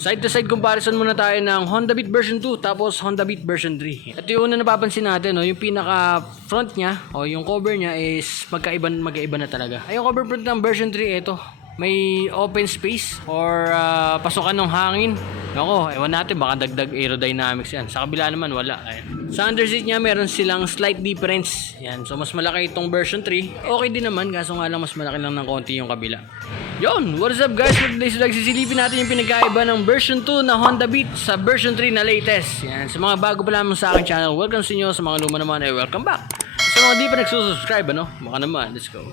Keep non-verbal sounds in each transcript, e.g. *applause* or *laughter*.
Side to side comparison muna tayo ng Honda Beat version 2 tapos Honda Beat version 3. Ito yung una napapansin natin, no? yung pinaka front niya o yung cover niya is magkaiba magkaiba na talaga. Ay yung cover front ng version 3 ito. May open space or ah, pasukan ng hangin. Ako, ewan natin baka dagdag aerodynamics yan. Sa kabila naman wala. Ayan. Sa underseat niya meron silang slight difference. Yan. So mas malaki itong version 3. Okay din naman kaso nga lang mas malaki lang ng konti yung kabila. Yon, what is up guys? For today's vlog, sisilipin natin yung pinagkaiba ng version 2 na Honda Beat sa version 3 na latest. Yan, sa mga bago pa lamang sa aking channel, welcome sa inyo. Sa mga luma naman ay welcome back. Sa mga di pa nagsusubscribe, ano? Baka naman, let's go.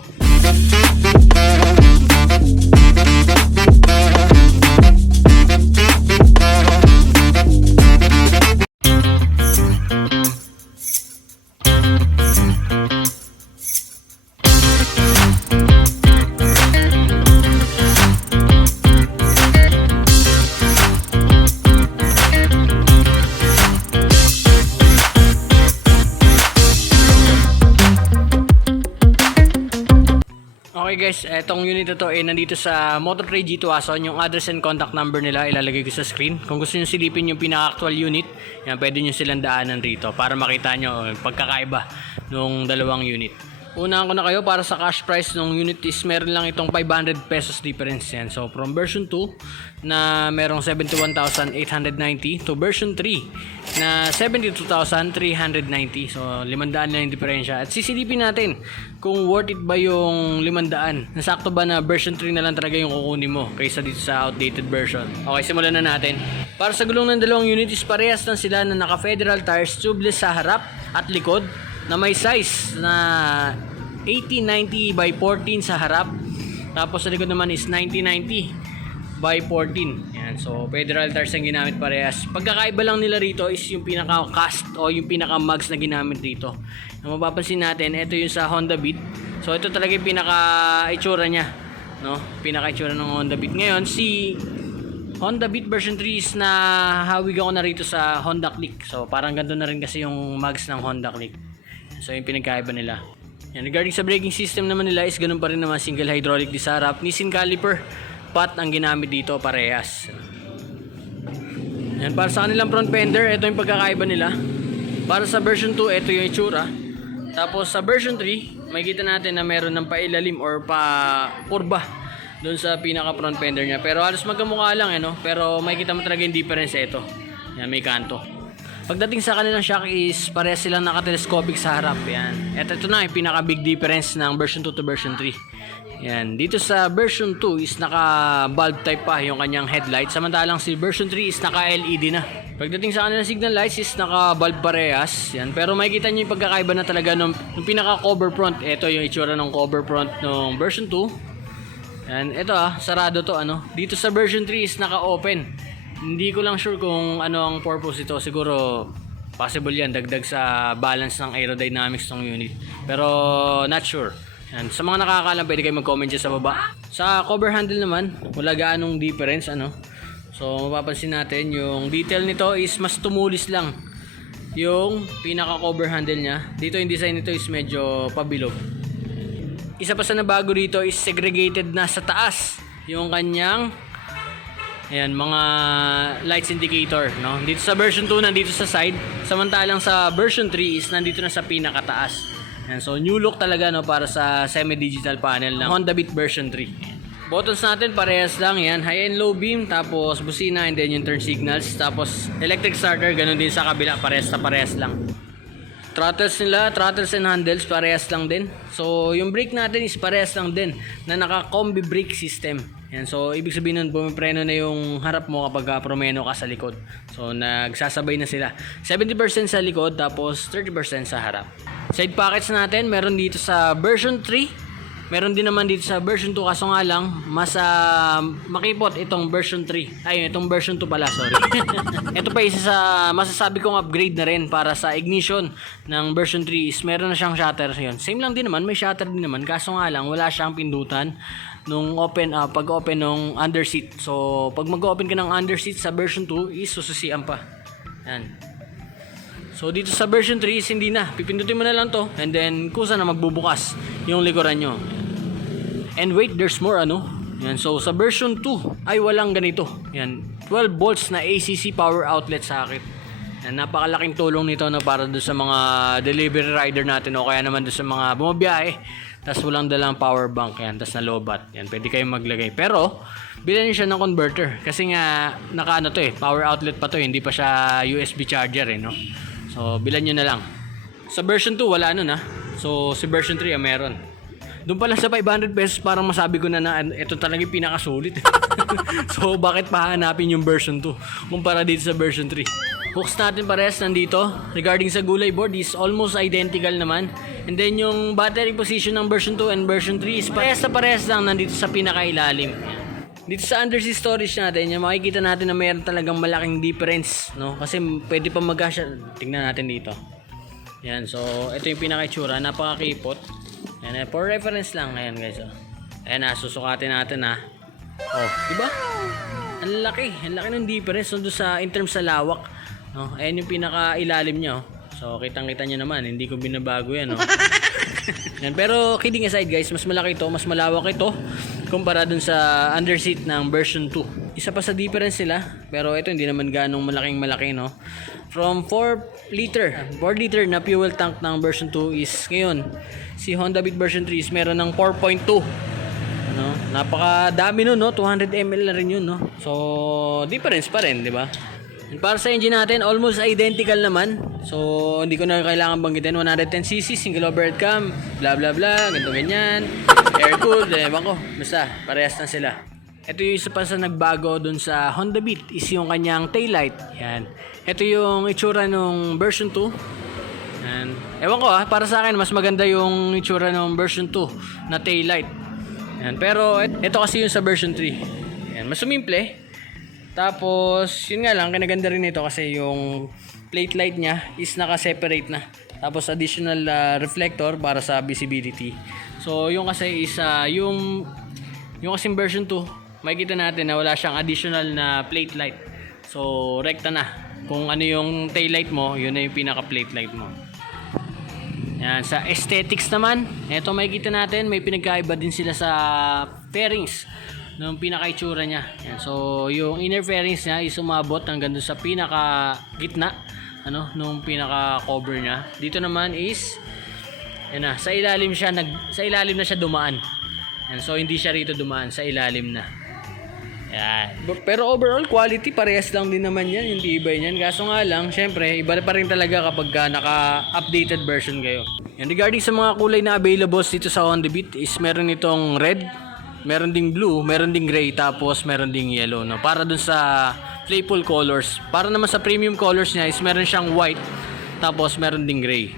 Guys, etong unit to eh nandito sa Motor Trade G2 Ason. Yung address and contact number nila ilalagay ko sa screen. Kung gusto nyo silipin yung pinaka-actual unit, yan, pwede nyo silang daanan rito para makita nyo yung pagkakaiba ng dalawang unit. Unahan ko na kayo para sa cash price ng unit is meron lang itong 500 pesos difference yan. So from version 2 na merong 71,890 to version 3 na 72,390. So 500 na yung diferensya. At sisilipin natin kung worth it ba yung 500. Nasakto ba na version 3 na lang talaga yung kukunin mo kaysa dito sa outdated version. Okay, simulan na natin. Para sa gulong ng dalawang unit parehas lang sila na naka federal tires tubeless sa harap at likod na may size na 8090 by 14 sa harap. Tapos sa likod naman is 9090 by 14. Yan. So, federal tires ang ginamit parehas. Pagkakaiba lang nila rito is yung pinaka-cast o yung pinaka-mugs na ginamit rito. Ang mapapansin natin, ito yung sa Honda Beat. So, ito talaga yung pinaka-itsura niya. No? Pinaka-itsura ng Honda Beat. Ngayon, si Honda Beat version 3 is na hawig ako na rito sa Honda Click. So, parang ganito na rin kasi yung mugs ng Honda Click. So, yung pinagkaiba nila. Yan, regarding sa braking system naman nila is ganun pa rin naman single hydraulic disc harap. Nissin caliper pat ang ginamit dito parehas. Yan, para sa kanilang front fender, ito yung pagkakaiba nila. Para sa version 2, ito yung itsura. Tapos sa version 3, makikita natin na meron ng pailalim or pa kurba doon sa pinaka front fender niya. Pero halos magkamukha lang eh, no? Pero makikita mo talaga yung difference eh, ito. Yan, may kanto. Pagdating sa kanilang shock is parehas silang naka-telescopic sa harap. Yan. At ito na yung pinaka big difference ng version 2 to version 3. Yan. Dito sa version 2 is naka bulb type pa yung kanyang headlight. Samantalang si version 3 is naka LED na. Pagdating sa kanilang signal lights is naka bulb parehas. Yan. Pero makikita nyo yung pagkakaiba na talaga nung, nung pinaka cover front. Ito yung itsura ng cover front ng version 2. Yan, ito ah, sarado to ano. Dito sa version 3 is naka-open. Hindi ko lang sure kung ano ang purpose ito. Siguro possible yan dagdag sa balance ng aerodynamics ng unit. Pero not sure. Yan. Sa mga nakakaalam, pwede kayo mag-comment dyan sa baba. Sa cover handle naman, wala gaanong difference ano. So mapapansin natin yung detail nito is mas tumulis lang yung pinaka cover handle niya. Dito yung design nito is medyo pabilog. Isa pa sa nabago dito is segregated na sa taas yung kanyang ayan, mga lights indicator. No? Dito sa version 2, nandito sa side. Samantalang sa version 3 is nandito na sa pinakataas. Ayan, so new look talaga no, para sa semi-digital panel ng Honda Beat version 3. Ayan. Buttons natin parehas lang yan. High and low beam, tapos busina and then yung turn signals. Tapos electric starter, ganun din sa kabila. Parehas na parehas lang. Throttles nila, throttles and handles, parehas lang din. So, yung brake natin is parehas lang din na naka-combi brake system. Yan, so, ibig sabihin nun, bumipreno na yung harap mo kapag uh, promeno ka sa likod. So, nagsasabay na sila. 70% sa likod, tapos 30% sa harap. Side pockets natin, meron dito sa version 3. Meron din naman dito sa version 2 kaso nga lang mas ah, makipot itong version 3. Ay, itong version 2 pala, sorry. *laughs* Ito pa isa sa masasabi kong upgrade na rin para sa ignition ng version 3 is meron na siyang shutter yun. Same lang din naman, may shutter din naman kaso nga lang wala siyang pindutan nung open ah, pag open nung under seat. So, pag mag-open ka ng under seat sa version 2 is sususian pa. Yan. So dito sa version 3 is hindi na. Pipindutin mo na lang to and then kusa na magbubukas yung likuran nyo. And wait, there's more ano. Yan. So sa version 2 ay walang ganito. Yan. 12 volts na ACC power outlet socket. Yan, napakalaking tulong nito no, para doon sa mga delivery rider natin o kaya naman doon sa mga bumabiyahe. Tapos walang dalang power bank yan, tapos na lobat. Yan, pwede kayong maglagay. Pero, bilhin niyo siya ng converter. Kasi nga, naka ano to eh, power outlet pa to eh, hindi pa siya USB charger eh, no? So, bilhan niyo na lang. Sa version 2, wala nun ah. So, si version 3 ah, meron. Doon pa lang sa 500 pesos, parang masabi ko na na ito talaga yung pinakasulit. *laughs* so, bakit pa hanapin yung version 2 kumpara dito sa version 3? Hooks natin parehas nandito. Regarding sa gulay board is almost identical naman. And then yung battery position ng version 2 and version 3 is parehas na parehas lang nandito sa pinakailalim. Dito sa undersea storage natin, yung makikita natin na mayroon talagang malaking difference, no? Kasi pwede pa mag Tingnan natin dito. Yan, so ito yung pinaka-itsura, napakakipot. Yan, eh, for reference lang ngayon guys. Oh. Ayan na, susukatin natin ha. Oh, di ba? Ang laki, ang laki ng difference no, sa in terms sa lawak. No, ayan yung pinaka-ilalim niya. Oh. So, kitang-kita niyo naman, hindi ko binabago yan. Oh. *laughs* yan, pero kidding aside guys, mas malaki ito, mas malawak ito kumpara dun sa underseat ng version 2. Isa pa sa difference nila, pero ito hindi naman ganong malaking malaki no. From 4 liter, 4 liter na fuel tank ng version 2 is ngayon si Honda Beat version 3 is meron ng 4.2 ano, napakadami nun, no? 200 ml na rin yun, no? So, difference pa rin, di ba? And para sa engine natin, almost identical naman. So, hindi ko na kailangan banggitin. 110cc, single overhead cam, bla bla bla, ganito ganyan. Air cooled, eh, ko. Basta, parehas na sila. Ito yung isa pa sa nagbago dun sa Honda Beat is yung kanyang taillight. Yan. Ito yung itsura nung version 2. Yan. Ewan ko ah, para sa akin mas maganda yung itsura ng version 2 na taillight. Yan. Pero ito kasi yung sa version 3. Yan. Mas sumimple. Tapos, yun nga lang, kinaganda rin ito kasi yung plate light niya is naka-separate na. Tapos additional ah, reflector para sa visibility. So, yung kasi is ah, yung yung kasing version 2, makikita natin na wala siyang additional na plate light. So, rekta na. Kung ano yung tail light mo, yun na yung pinaka plate light mo. Yan, sa aesthetics naman, eto makikita natin, may pinagkaiba din sila sa fairings ng pinaka-itsura niya. Yan, so, yung inner fairings niya is umabot hanggang dun sa pinaka gitna ano, nung pinaka cover niya. Dito naman is yan na, sa ilalim siya nag sa ilalim na siya dumaan. Yan, so hindi siya rito dumaan, sa ilalim na. Yan. Pero overall quality parehas lang din naman yan, hindi iba yan. Kaso nga lang, syempre, iba pa rin talaga kapag ka naka-updated version kayo. Yan, regarding sa mga kulay na available dito sa Honda Beat is meron itong red, meron ding blue, meron ding gray, tapos meron ding yellow. No? Para dun sa playful colors. Para naman sa premium colors niya is meron siyang white, tapos meron ding gray.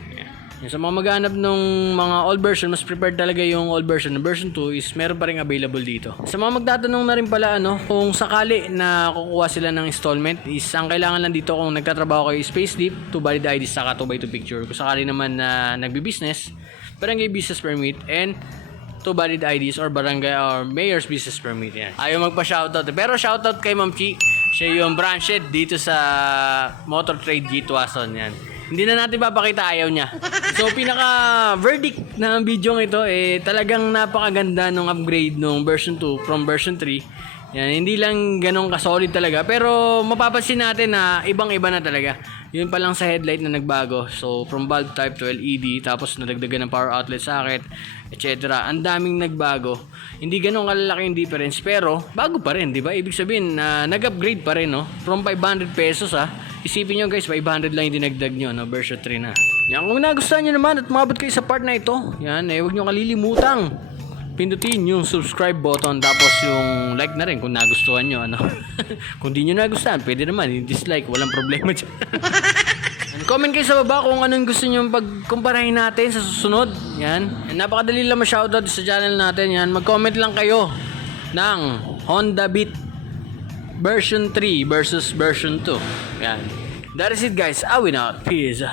Sa mga maghanap ng mga all version, mas prepared talaga yung all version. Version 2 is meron pa rin available dito. Sa mga magtatanong na rin pala, ano, kung sakali na kukuha sila ng installment, is ang kailangan lang dito kung nagtatrabaho kayo is payslip, to valid ID, saka 2 by 2 picture. Kung sakali naman na nagbi-business, barangay business permit, and to valid IDs or barangay or mayor's business permit yan. Ayaw magpa-shoutout. eh. Pero shoutout kay Ma'am Chi. Siya yung branch head dito sa Motor Trade G Tuason yan. Hindi na natin papakita ayaw niya. So pinaka verdict ng video ito eh talagang napakaganda nung upgrade nung version 2 from version 3. Yan, hindi lang ganun ka-solid talaga. Pero mapapansin natin na ibang-iba na talaga. Yun pa lang sa headlight na nagbago. So, from bulb type to LED, tapos nadagdagan ng power outlet socket, etc. Ang daming nagbago. Hindi ganun kalalaki yung difference, pero bago pa rin, di ba? Ibig sabihin, na nag-upgrade pa rin, no? From 500 pesos, ha? Isipin nyo guys, 500 lang yung dinagdag nyo, no? Version 3 na. Yan, kung nagustuhan nyo naman at mabot kayo sa part na ito, yan, eh, huwag nyo kalilimutang pindutin yung subscribe button tapos yung like na rin kung nagustuhan nyo ano. *laughs* kung di nyo nagustuhan pwede naman yung dislike walang problema dyan. *laughs* Comment kayo sa baba kung anong gusto nyo pagkumparahin natin sa susunod. Yan. Napakadali lang ma-shoutout sa channel natin yan. Mag comment lang kayo ng Honda Beat version 3 versus version 2 yan. That is it guys. Awin out. Peace